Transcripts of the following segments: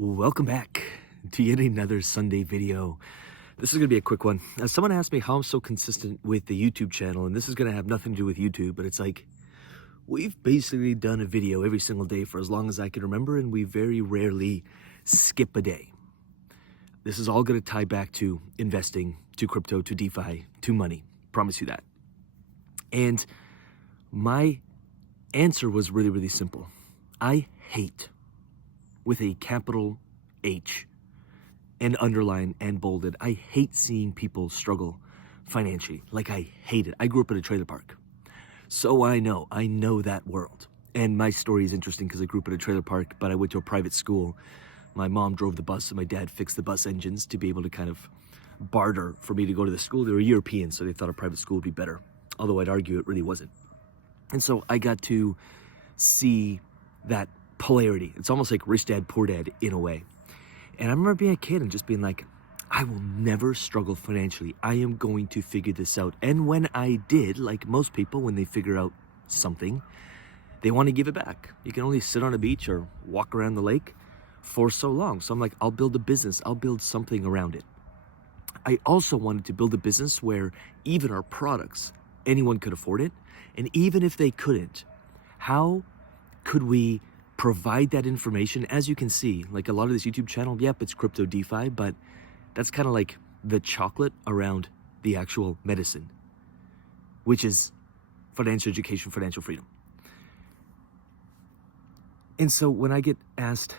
Welcome back to yet another Sunday video. This is going to be a quick one. Someone asked me how I'm so consistent with the YouTube channel, and this is going to have nothing to do with YouTube, but it's like, we've basically done a video every single day for as long as I can remember, and we very rarely skip a day. This is all going to tie back to investing, to crypto, to DeFi, to money. Promise you that. And my answer was really, really simple. I hate, with a capital H and underline and bolded, I hate seeing people struggle financially. Like, I hate it. I grew up in a trailer park. So I know that world. And my story is interesting because I grew up in a trailer park, but I went to a private school. My mom drove the bus and my dad fixed the bus engines to be able to kind of barter for me to go to the school. They were European, so they thought a private school would be better. Although I'd argue it really wasn't. And so I got to see that polarity. It's almost like rich dad, poor dad in a way. And I remember being a kid and just being like, I will never struggle financially. I am going to figure this out. And when I did, like most people, when they figure out something, they want to give it back. You can only sit on a beach or walk around the lake for so long. So I'm like, I'll build a business. I'll build something around it. I also wanted to build a business where even our products, anyone could afford it. And even if they couldn't, how could we provide that information? As you can see, like a lot of this YouTube channel, yep, it's crypto DeFi, but that's kind of like the chocolate around the actual medicine, which is financial education, financial freedom. And so when I get asked,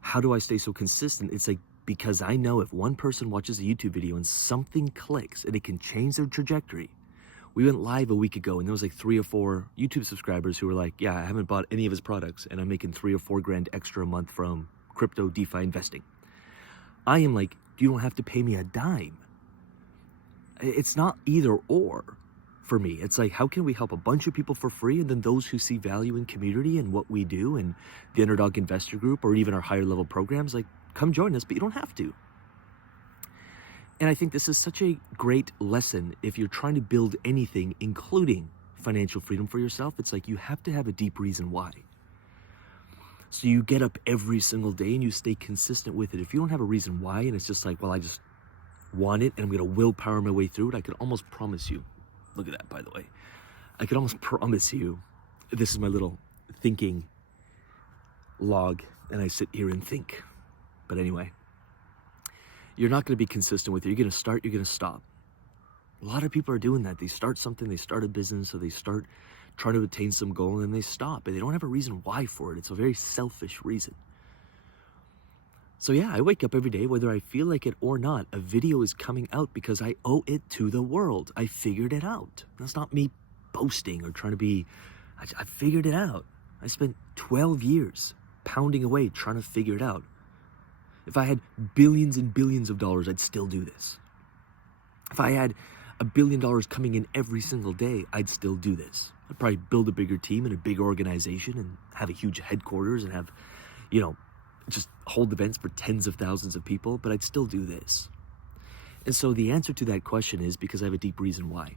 how do I stay so consistent? It's like, because I know if one person watches a YouTube video and something clicks and it can change their trajectory. We went live a week ago and there was like 3 or 4 YouTube subscribers who were like, yeah, I haven't bought any of his products and I'm making 3 or 4 grand extra a month from crypto DeFi investing. I am like, you don't have to pay me a dime. It's not either or for me. It's like, how can we help a bunch of people for free? And then those who see value in community and what we do and the Underdog Investor Group or even our higher level programs, like come join us, but you don't have to. And I think this is such a great lesson if you're trying to build anything, including financial freedom for yourself. It's like you have to have a deep reason why. So you get up every single day and you stay consistent with it. If you don't have a reason why and it's just like, well, I just want it and I'm going to willpower my way through it, I could almost promise you, look at that, by the way. I could almost promise you, this is my little thinking log and I sit here and think. But anyway, you're not going to be consistent with it. You're going to start, you're going to stop. A lot of people are doing that. They start something, they start a business, or they start trying to attain some goal, and then they stop, and they don't have a reason why for it. It's a very selfish reason. So yeah, I wake up every day, whether I feel like it or not, a video is coming out because I owe it to the world. I figured it out. That's not me boasting or trying to be, I figured it out. I spent 12 years pounding away trying to figure it out. If I had billions and billions of dollars, I'd still do this. If I had $1 billion coming in every single day, I'd still do this. I'd probably build a bigger team and a big organization and have a huge headquarters and have, just hold events for tens of thousands of people, but I'd still do this. And so the answer to that question is because I have a deep reason why.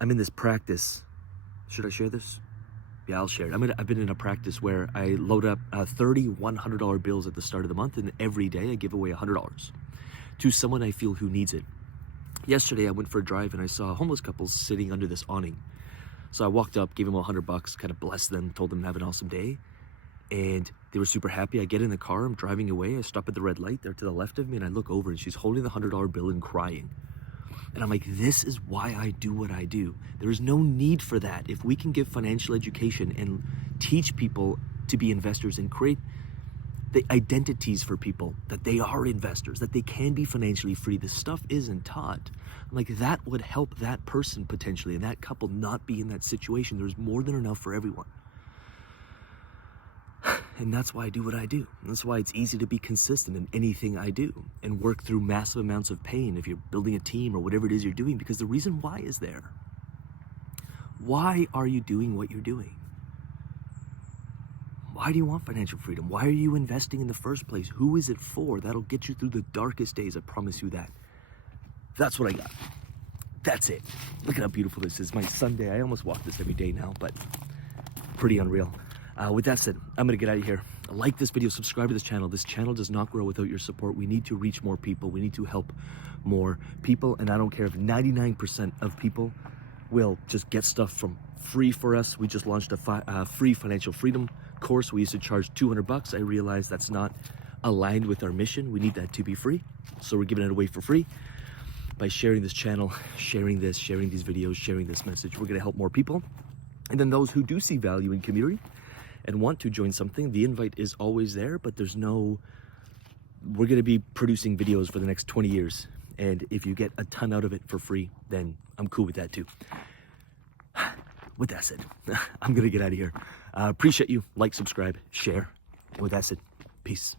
I'm in this practice. Should I share this? Yeah, I'll share it. I've been in a practice where I load up 30 $100 bills at the start of the month, and every day I give away $100 to someone I feel who needs it. Yesterday, I went for a drive and I saw a homeless couple sitting under this awning. So I walked up, gave them $100, kind of blessed them, told them to have an awesome day. And they were super happy. I get in the car, I'm driving away. I stop at the red light there to the left of me and I look over and she's holding the $100 bill and crying. And I'm like, this is why I do what I do. There is no need for that. If we can give financial education and teach people to be investors and create the identities for people that they are investors, that they can be financially free, this stuff isn't taught. I'm like, that would help that person potentially and that couple not be in that situation. There's more than enough for everyone. And that's why I do what I do. That's why it's easy to be consistent in anything I do and work through massive amounts of pain if you're building a team or whatever it is you're doing, because the reason why is there. Why are you doing what you're doing? Why do you want financial freedom? Why are you investing in the first place? Who is it for? That'll get you through the darkest days. I promise you that. That's what I got. That's it. Look at how beautiful this is. My Sunday. I almost walk this every day now, but pretty unreal. With that said, I'm going to get out of here. like this video, subscribe to this channel. This channel does not grow without your support. We need to reach more people. We need to help more people. And I don't care if 99% of people will just get stuff from free for us. We just launched a free financial freedom course. We used to charge $200. I realized that's not aligned with our mission. We need that to be free. So we're giving it away for free by sharing this channel, sharing these videos, sharing this message. We're gonna help more people. And then those who do see value in community and want to join something, the invite is always there, but we're gonna be producing videos for the next 20 years. And if you get a ton out of it for free, then I'm cool with that too. With that said, I'm gonna get out of here. Appreciate you. Like, subscribe, share. And with that said, peace.